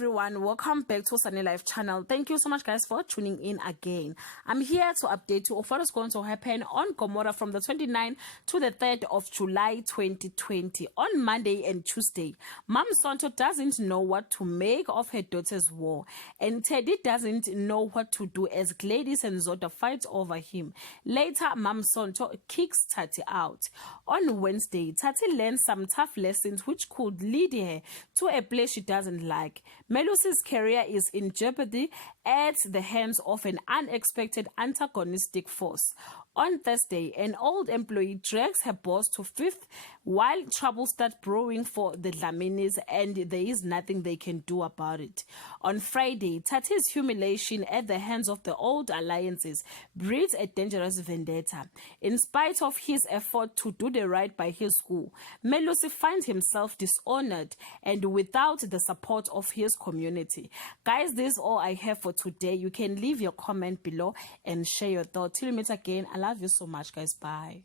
everyone, welcome back to Sunny Life channel. Thank you so much guys for tuning in again. I'm here to update you of what is going to happen on Gomora from the 29th to the 3rd of July 2020. On Monday and Tuesday, Mom Sonto doesn't know what to make of her daughter's war, and Teddy doesn't know what to do as Gladys and Zota fight over him. Later, Mom Sonto kicks Tati out. On Wednesday, Tati learns some tough lessons which could lead her to a place she doesn't like. Melusi's career is in jeopardy at the hands of an unexpected antagonistic force. On Thursday, an old employee drags her boss to fifth while trouble starts brewing for the Dlaminis and there is nothing they can do about it. On Friday, Tati's humiliation at the hands of the old alliances breeds a dangerous vendetta. In spite of his effort to do the right by his school, Melusi finds himself dishonored and without the support of his community. Guys, this is all I have for today. You can leave your comment below and share your thoughts. Till we meet again, I love you so much guys. Bye.